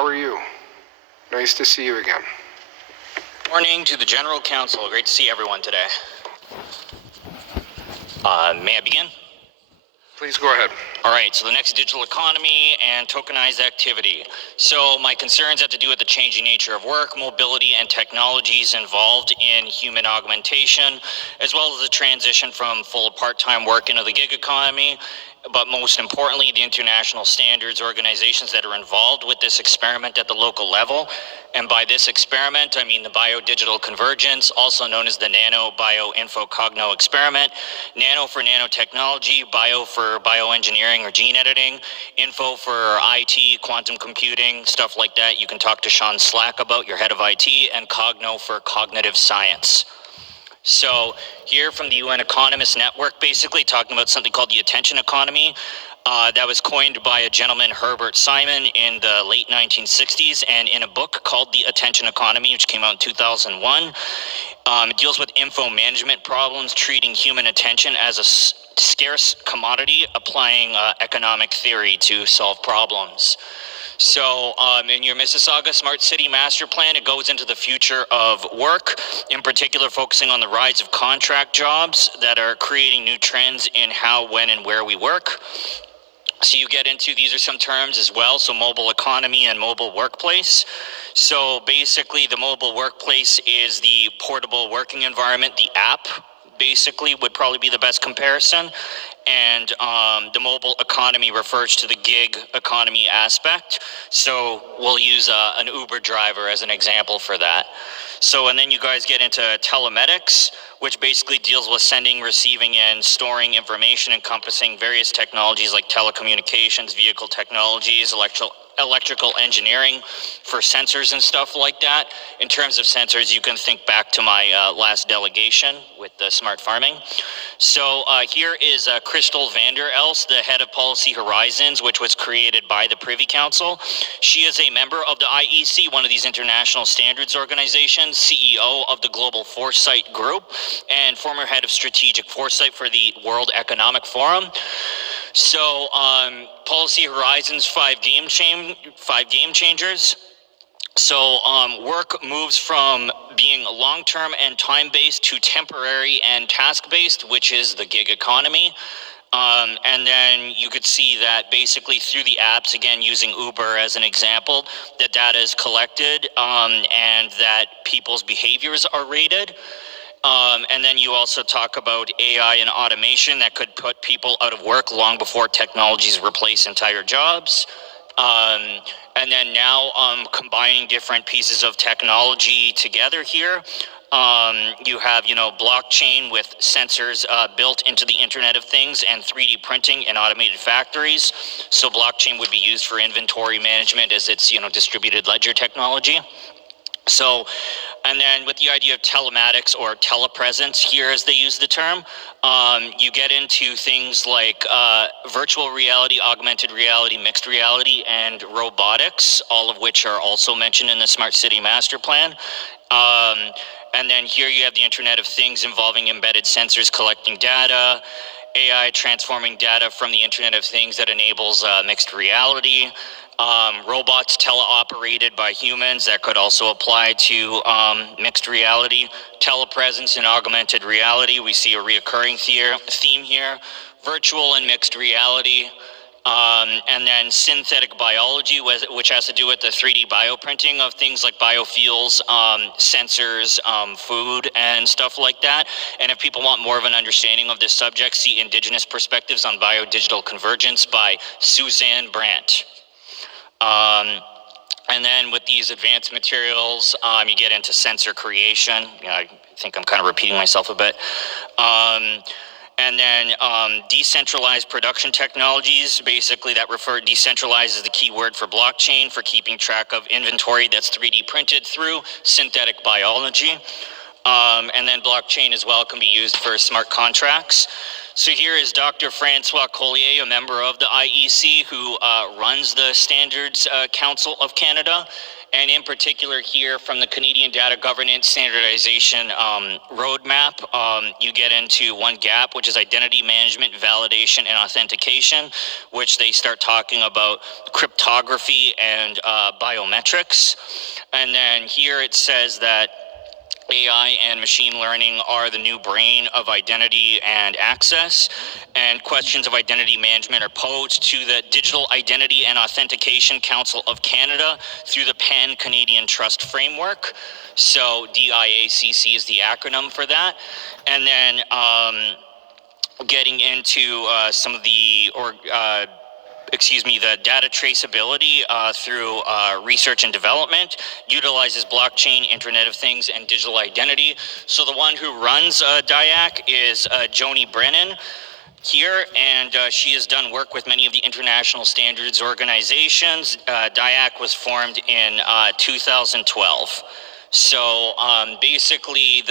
how are you? Nice to see you again. Morning to the General Council. Great to see everyone today. May I begin? Please go ahead. All right, so the next digital economy and tokenized activity. So my concerns have to do with the changing nature of work, mobility, and technologies involved in human augmentation, as well as the transition from full part-time work into the gig economy, but most importantly, the international standards organizations that are involved with this experiment at the local level. And by this experiment, I mean the Biodigital convergence, also known as the Nano Bio Info Cogno experiment. Nano for nanotechnology, bio for bioengineering or gene editing, info for IT, quantum computing, stuff like that. You can talk to Sean Slack about, your head of IT, and Cogno for cognitive science. So here from the UN Economist Network, basically talking about something called the attention economy. That was coined by a gentleman, Herbert Simon, in the late 1960s, and in a book called The Attention Economy, which came out in 2001. It deals with info management problems, treating human attention as a scarce commodity, applying economic theory to solve problems. So in your Mississauga Smart City Master Plan, it goes into the future of work, in particular focusing on the rise of contract jobs that are creating new trends in how, when, and where we work. So you get into, these are some terms as well, so mobile economy and mobile workplace. So basically the mobile workplace is the portable working environment, the app basically would probably be the best comparison. And the mobile economy refers to the gig economy aspect. So we'll use an Uber driver as an example for that. So, and then you guys get into telematics, which basically deals with sending, receiving, and storing information encompassing various technologies like telecommunications, vehicle technologies, electrical engineering for sensors and stuff like that. In terms of sensors, you can think back to my last delegation with the smart farming. So here is Kristel Van Dir Elst, the head of Policy Horizons, which was created by the Privy Council. She is a member of the IEC, one of these international standards organizations, CEO of the Global Foresight Group, and former head of strategic foresight for the World Economic Forum. So Policy Horizons, five game changers. So work moves from being long-term and time-based to temporary and task-based, which is the gig economy. And then you could see that basically through the apps, again, using Uber as an example, the data is collected and that people's behaviors are rated. And then you also talk about AI and automation that could put people out of work long before technologies replace entire jobs. And then now combining different pieces of technology together here. You have, blockchain with sensors built into the Internet of Things and 3D printing in automated factories. So blockchain would be used for inventory management as it's, distributed ledger technology. So, and then with the idea of telematics or telepresence here as they use the term, you get into things like virtual reality, augmented reality, mixed reality, and robotics, all of which are also mentioned in the Smart City Master Plan. And then here you have the Internet of Things involving embedded sensors collecting data, AI transforming data from the Internet of Things that enables mixed reality, robots teleoperated by humans that could also apply to mixed reality, telepresence and augmented reality. We see a reoccurring theme here, virtual and mixed reality, and then synthetic biology, which has to do with the 3D bioprinting of things like biofuels, sensors, food, and stuff like that. And if people want more of an understanding of this subject, see Indigenous Perspectives on Biodigital Convergence by Suzanne Brandt. And then with these advanced materials, you get into sensor creation. I think I'm kind of repeating myself a bit. And then decentralized production technologies, basically decentralized is the key word for blockchain for keeping track of inventory that's 3D printed through synthetic biology. And then blockchain as well can be used for smart contracts. So here is Dr. Francois Coallier, a member of the IEC who runs the Standards Council of Canada. and in particular here from the Canadian Data Governance Standardization roadmap, you get into one gap, which is identity management, validation, and authentication, which they start talking about cryptography and biometrics. And then here it says that AI and machine learning are the new brain of identity and access, and questions of identity management are posed to the Digital Identity and Authentication Council of Canada through the Pan-Canadian Trust Framework. So DIACC is the acronym for that. And then getting into some of the the data traceability through research and development, utilizes blockchain, Internet of Things, and digital identity. So the one who runs DIAC is Joni Brennan here, and she has done work with many of the international standards organizations. DIAC was formed in 2012. So basically,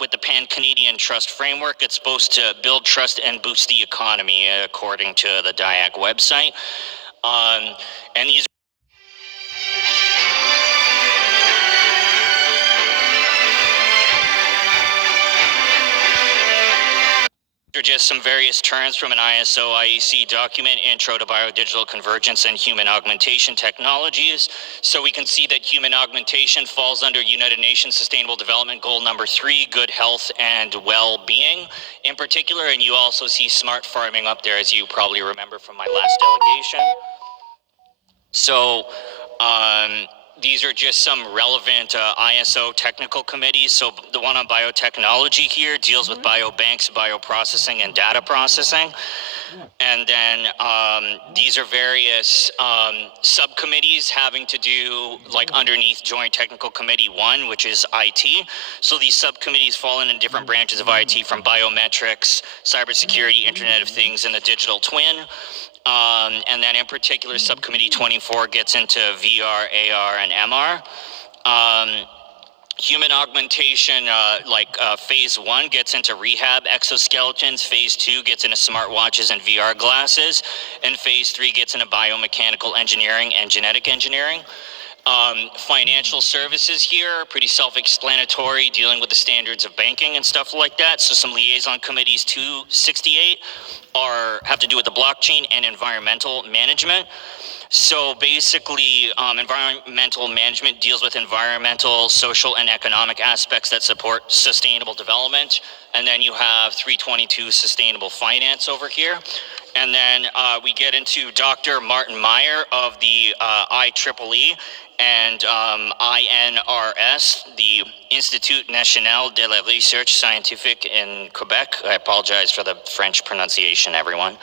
with the Pan-Canadian Trust Framework, it's supposed to build trust and boost the economy, according to the DIAC website. And these are just some various terms from an ISO IEC document, Intro to Biodigital Convergence and Human Augmentation Technologies. So we can see that human augmentation falls under United Nations Sustainable Development Goal number 3, good health and well-being in particular. And you also see smart farming up there, as you probably remember from my last delegation. So these are just some relevant ISO technical committees. So the one on biotechnology here deals with biobanks, bioprocessing, and data processing. And then these are various subcommittees having to do, like underneath Joint Technical Committee 1, which is IT. So these subcommittees fall in different branches of IT, from biometrics, cybersecurity, Internet of Things, and the digital twin. And then in particular, subcommittee 24 gets into VR, AR, and MR. Human augmentation, phase 1 gets into rehab exoskeletons, phase 2 gets into smartwatches and VR glasses, and phase 3 gets into biomechanical engineering and genetic engineering. Financial services here are pretty self-explanatory, dealing with the standards of banking and stuff like that. So some liaison committees 268 have to do with the blockchain and environmental management. So basically, environmental management deals with environmental, social, and economic aspects that support sustainable development. And then you have 322 sustainable finance over here. And then we get into Dr. Martin Maier of the IEEE and INRS, the Institut National de la Recherche Scientifique in Quebec. I apologize for the French pronunciation, everyone.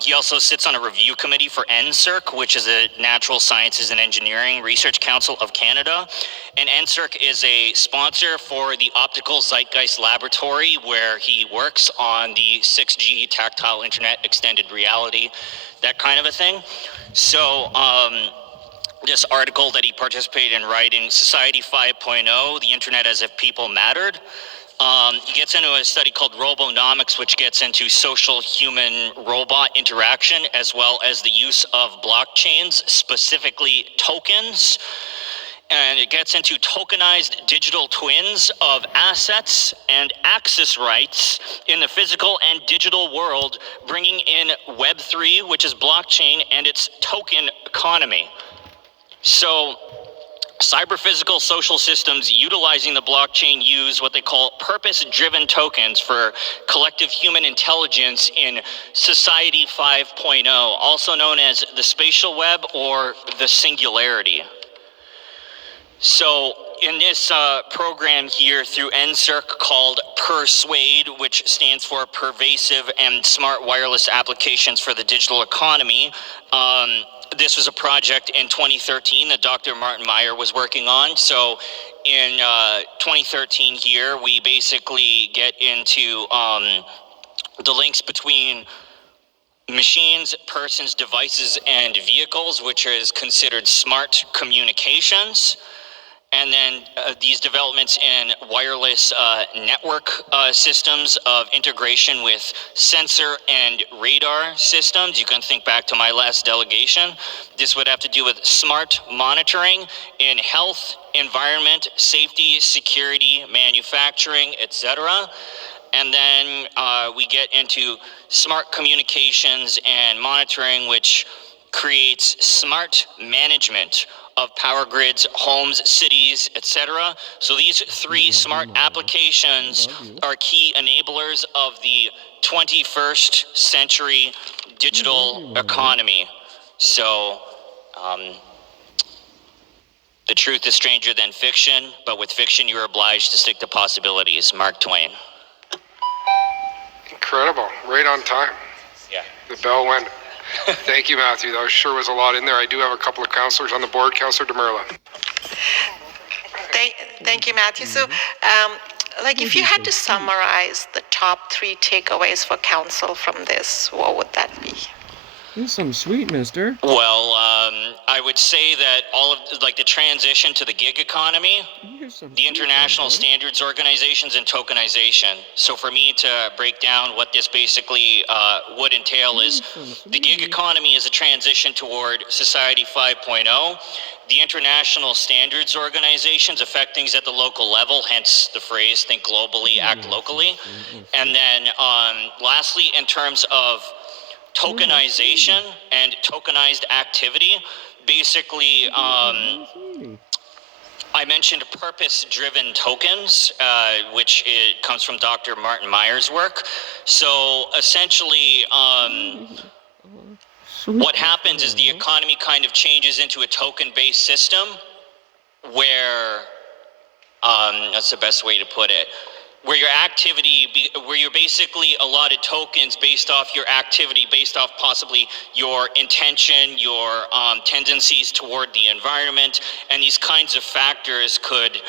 He also sits on a review committee for NSERC, which is the Natural Sciences and Engineering Research Council of Canada. And NSERC is a sponsor for the Optical Zeitgeist Laboratory, where he works on the 6G tactile internet, extended reality, that kind of a thing. So this article that he participated in writing, Society 5.0, the Internet as if People Mattered. He gets into a study called robonomics, which gets into social human-robot interaction, as well as the use of blockchains, specifically tokens. And it gets into tokenized digital twins of assets and access rights in the physical and digital world, bringing in Web3, which is blockchain, and its token economy. So cyber-physical social systems utilizing the blockchain use what they call purpose-driven tokens for collective human intelligence in Society 5.0, also known as the spatial web or the singularity. So in this program here through NSERC called Persuade, which stands for Pervasive and Smart Wireless Applications for the Digital Economy, this was a project in 2013 that Dr. Martin Maier was working on. So in 2013 here, we basically get into the links between machines, persons, devices, and vehicles, which is considered smart communications. And then these developments in wireless network systems of integration with sensor and radar systems. You can think back to my last delegation. This would have to do with smart monitoring in health, environment, safety, security, manufacturing, etc. And then we get into smart communications and monitoring, which creates smart management of power grids, homes, cities, etc. So these three smart applications are key enablers of the 21st century digital economy. So the truth is stranger than fiction, but with fiction you're obliged to stick to possibilities. Mark Twain. Incredible. Right on time. Yeah. The bell went. Thank you, Matthew. That sure was a lot in there. I do have a couple of councillors on the board. Councillor DeMerla. Thank you, Matthew. So, if you had to summarize the top 3 takeaways for council from this, what would that be? That's some sweet, mister. Well, I would say that all of the transition to the gig economy, the international standards organizations, and tokenization. So for me to break down what this basically would entail is the gig economy is a transition toward Society 5.0. The international standards organizations affect things at the local level, hence the phrase think globally, act locally. And then lastly, in terms of tokenization and tokenized activity, basically I mentioned purpose-driven tokens, which it comes from Dr. Martin Maier's work. So essentially, what happens is the economy kind of changes into a token-based system where, that's the best way to put it, where your activity, where you're basically allotted tokens based off your activity, based off possibly your intention, your tendencies toward the environment, and these kinds of factors could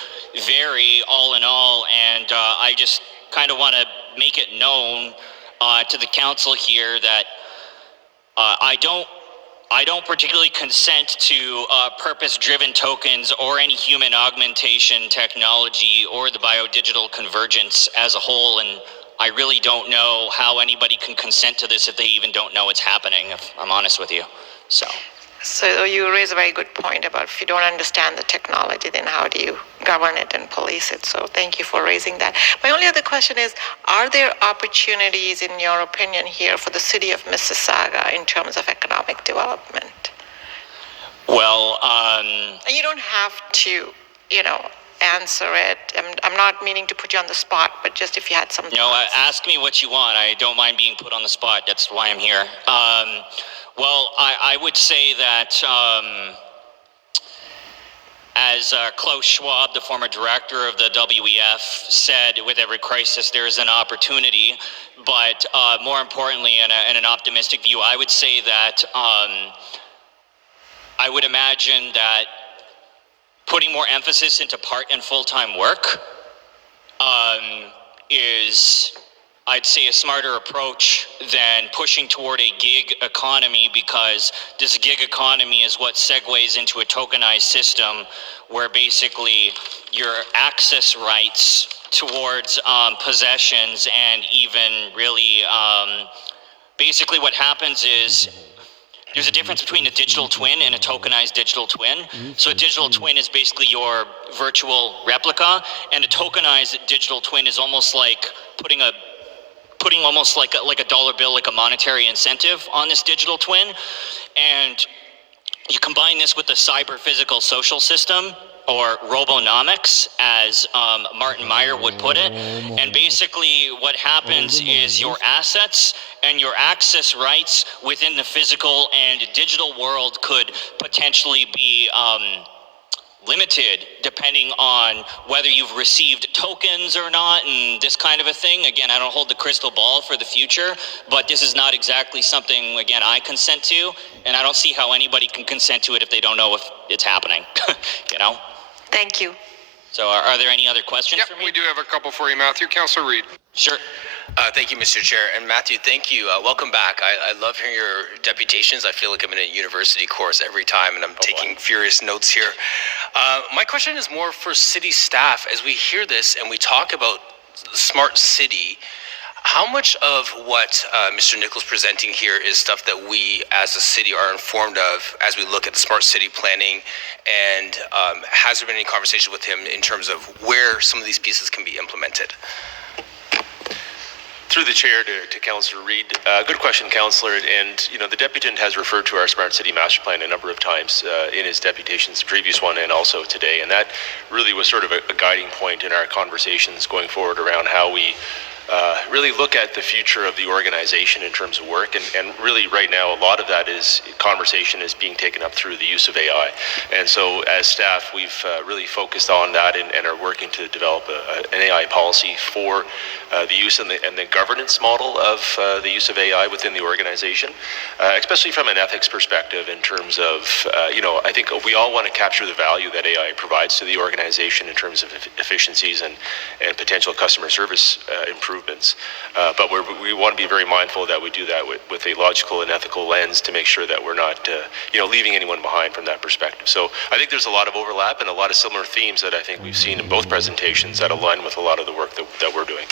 vary all in all, and I just kind of want to make it known to the council here that I don't particularly consent to purpose-driven tokens or any human augmentation technology or the biodigital convergence as a whole, and I really don't know how anybody can consent to this if they even don't know it's happening, if I'm honest with you. So you raise a very good point about if you don't understand the technology, then how do you govern it and police it? So thank you for raising that. My only other question is, are there opportunities, in your opinion, here for the city of Mississauga in terms of economic development? Well, and you don't have to, answer it. I'm not meaning to put you on the spot, but just if you had some thoughts. Ask me what you want. I don't mind being put on the spot. That's why I'm here. Well, I would say that as Klaus Schwab, the former director of the WEF, said, with every crisis there is an opportunity, but more importantly, in an optimistic view, I would say that I would imagine that putting more emphasis into part and full-time work is, I'd say, a smarter approach than pushing toward a gig economy, because this gig economy is what segues into a tokenized system where basically your access rights towards possessions and even really basically what happens is there's a difference between a digital twin and a tokenized digital twin. So a digital twin is basically your virtual replica, and a tokenized digital twin is almost like putting almost like a dollar bill, like a monetary incentive on this digital twin. And you combine this with the cyber physical social system, or robonomics, as Martin Maier would put it. And basically what happens is your assets and your access rights within the physical and digital world could potentially be limited depending on whether you've received tokens or not and this kind of a thing. Again, I don't hold the crystal ball for the future, but this is not exactly something, again, I consent to, and I don't see how anybody can consent to it if they don't know if it's happening, Thank you. So are there any other questions for me? We do have a couple for you, Matthew. Councillor Reid. Sure. Thank you, Mr. Chair. And Matthew, thank you. Welcome back. I love hearing your deputations. I feel like I'm in a university course every time, and I'm taking furious notes here. My question is more for city staff. As we hear this and we talk about smart city, how much of what Mr. Nichols presenting here is stuff that we as a city are informed of as we look at the smart city planning, and has there been any conversation with him in terms of where some of these pieces can be implemented? Through the chair to Councillor Reid. Good question, Councillor. And the deputant has referred to our Smart City Master Plan a number of times in his deputations, the previous one and also today. And that really was sort of a guiding point in our conversations going forward around how we really look at the future of the organization in terms of work. And really right now, a lot of that conversation is being taken up through the use of AI. And so as staff, we've really focused on that and are working to develop an AI policy for the use and the governance model of the use of AI within the organization, especially from an ethics perspective in terms of, I think we all want to capture the value that AI provides to the organization in terms of efficiencies and potential customer service improvements. But we want to be very mindful that we do that with a logical and ethical lens to make sure that we're not, leaving anyone behind from that perspective. So I think there's a lot of overlap and a lot of similar themes that I think we've seen in both presentations that align with a lot of the work that we're doing.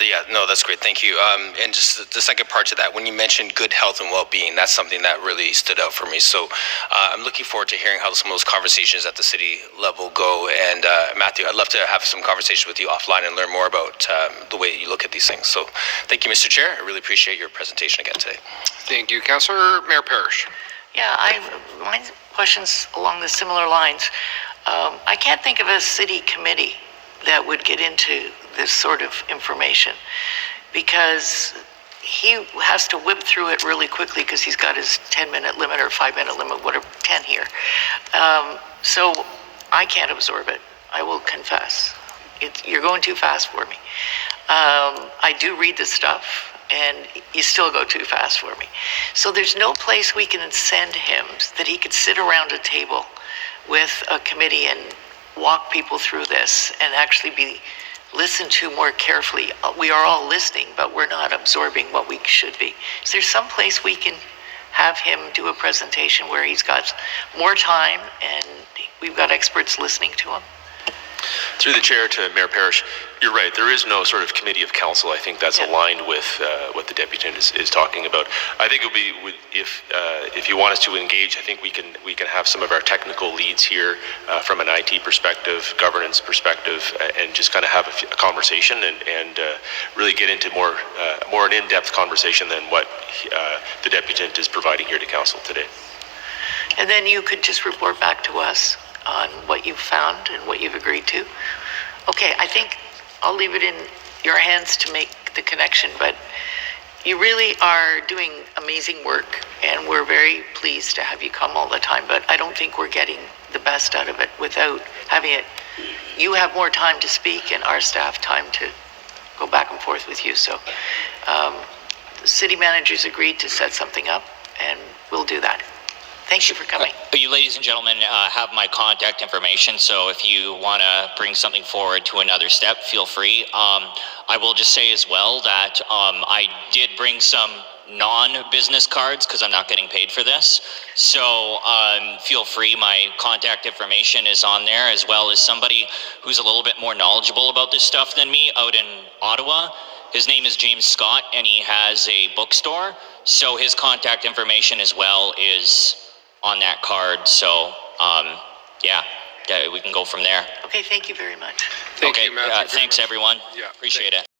Yeah, no, that's great. Thank you. And just the second part to that, when you mentioned good health and well-being, that's something that really stood out for me. So I'm looking forward to hearing how some of those conversations at the city level go. And Matthew, I'd love to have some conversation with you offline and learn more about the way you look at these things. So thank you, Mr. Chair. I really appreciate your presentation again today. Thank you, Councillor. Mayor Parrish. Yeah, my question's along the similar lines. I can't think of a city committee that would get into this sort of information, because he has to whip through it really quickly because he's got his 10-minute limit or 5-minute limit, whatever, 10 here. So I can't absorb it. I will confess. You're going too fast for me. I do read the stuff, and you still go too fast for me. So there's no place we can send him that he could sit around a table with a committee and walk people through this and actually be listened to more carefully. We are all listening, but we're not absorbing what we should be. Is there some place we can have him do a presentation where he's got more time and we've got experts listening to him? Through the chair to Mayor Parrish, you're right. There is no sort of committee of council. I think that's aligned with what the deputant is talking about. I think it would be if you want us to engage. I think we can have some of our technical leads here from an IT perspective, governance perspective, and just kind of have a conversation and really get into more an in-depth conversation than what the deputant is providing here to council today. And then you could just report back to us on what you've found and what you've agreed to. Okay, I think I'll leave it in your hands to make the connection, but you really are doing amazing work, and we're very pleased to have you come all the time, but I don't think we're getting the best out of it without having it. You have more time to speak and our staff time to go back and forth with you. So the city managers agreed to set something up, and we'll do that. Thank you for coming. You ladies and gentlemen have my contact information, so if you want to bring something forward to another step, feel free. I will just say as well that I did bring some non-business cards because I'm not getting paid for this. So feel free, my contact information is on there, as well as somebody who's a little bit more knowledgeable about this stuff than me out in Ottawa. His name is James Scott, and he has a bookstore. So his contact information as well is on that card. So yeah, we can go from there. Okay, thank you very much. Thank you, Matthew, very thanks much. everyone. Yeah, appreciate it.